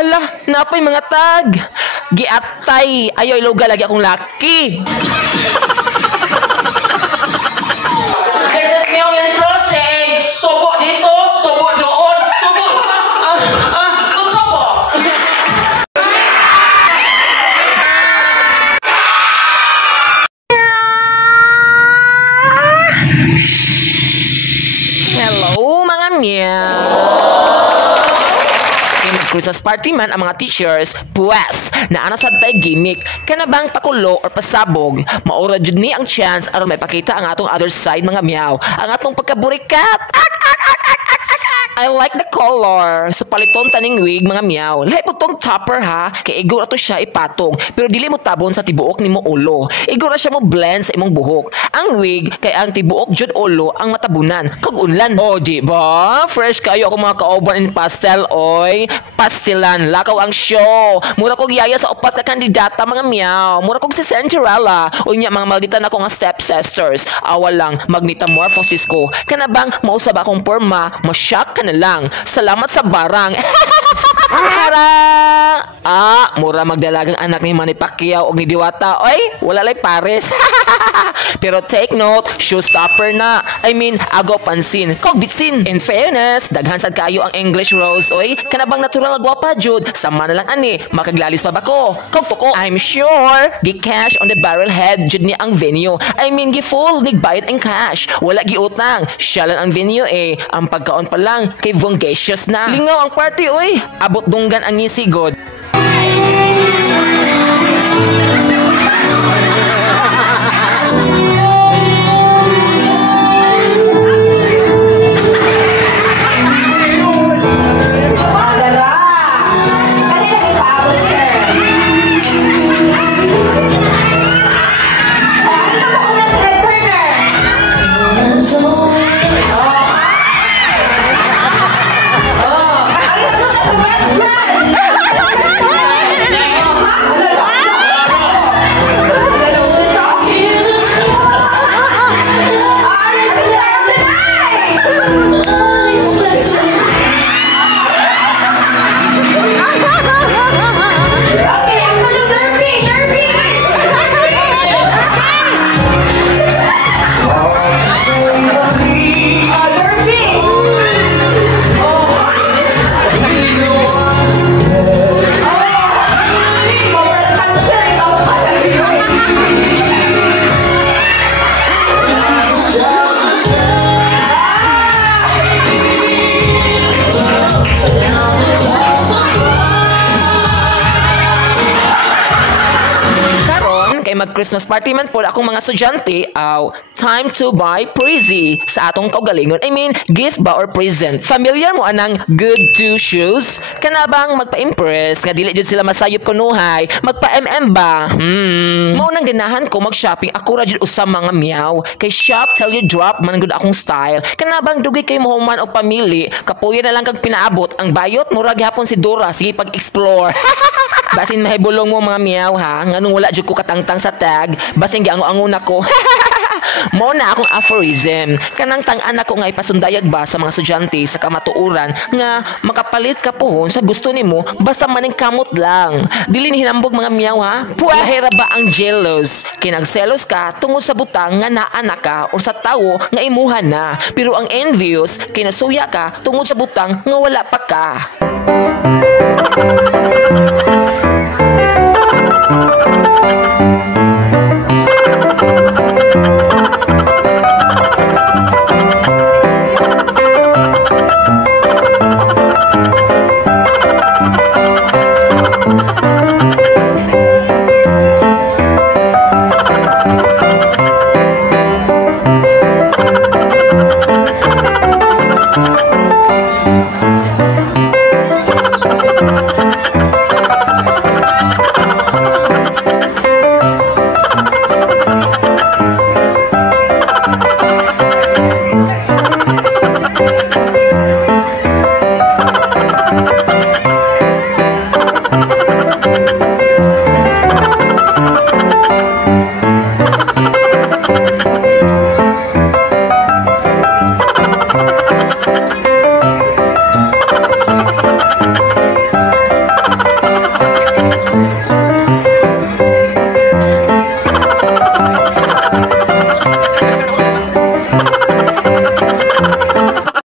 Hala, napay mga tag. Giatay, ayaw iluga lagi akong laki. This is Mel saying, subo dito, subo doon, subo. Subo. Hello, mga meow. Christmas party man ang mga teachers, puwes, na anasad tay gimmick, kanabang pakulo or pasabog, maura jud ni ang chance aron may pakita ang atong other side mga meow, ang atong pagkaburikat. I like the color. So paliton taning wig mga meow. Lahi po tong topper ha. Kay igura to siya ipatong. Pero dili mo tabon sa tibuok nimo ulo. Igura siya mo blend sa imong buhok. Ang wig kay ang tibuok jud ulo ang matabunan. Kag unlan. Oh, di ba? Fresh kayo ako mga kauban in pastel oy. Pastilan. Lakaw ang show. Mura kog yaya sa upat ka kandidata mga meow. Mura kog si Cinderella. Unya mga malditan ako nga stepsisters. Awal lang magmetamorphosis ko. Kanabang mausab akong porma, ma-shock ka na lang. Salamat sa barang. Mura magdalagang anak ni Manny Pacquiao o ni Diwata. Oy, wala lay pares. Pero take note, showstopper na. I mean, agaw pansin. Kog bitsin. In fairness, daghan sad kayo ang English rose. Oy, kanabang natural gwapa jud. Sama na lang ani, makaglalis pa ba ko? Kog tuko. I'm sure, gi cash on the barrel head jud ni ang venue. I mean, gi full nigbayad ang cash. Wala gi utang. Siya lang ang venue eh. Ang pagkaon pa lang kay Vongatious na. Lingaw ang party oy. Abot dunggan ang nisigod. Mag-Christmas party man po akong mga estudyante, time to buy Prezi sa atong kaugalingon. I mean, gift ba or present? Familiar mo anang good to shoes? Kanabang magpa-impress, nga dili jud sila masayop kunuhay, magpa-MM ba? Mao nang ganahan ko mag-shopping, ako ra jud usab mga meow. Kay shop till you drop man gud akong style. Kanabang dugi kay mohuman og pamili, kapuyo na lang kag pinaabot, ang bayot mura gihapon si Dora, sige pag-explore. Basin mahibulong mo mga meow ha, nganong wala jud ko katangtang sa tag, basin giango-angon ako. Mo na akong aphorism, kanang tang-an ako nga ipasundayag ba sa mga estudyante sa kamatuoran nga makapalit ka pohon sa gusto nimo basta maning kamot lang. Dili ni hinambog mga meow ha. Puahera ba ang jealous? Kinagselos ka tungod sa butang nga naa ka o sa tawo nga imuhan na. Pero ang envious kinasuya ka tungod sa butang nga wala pa ka.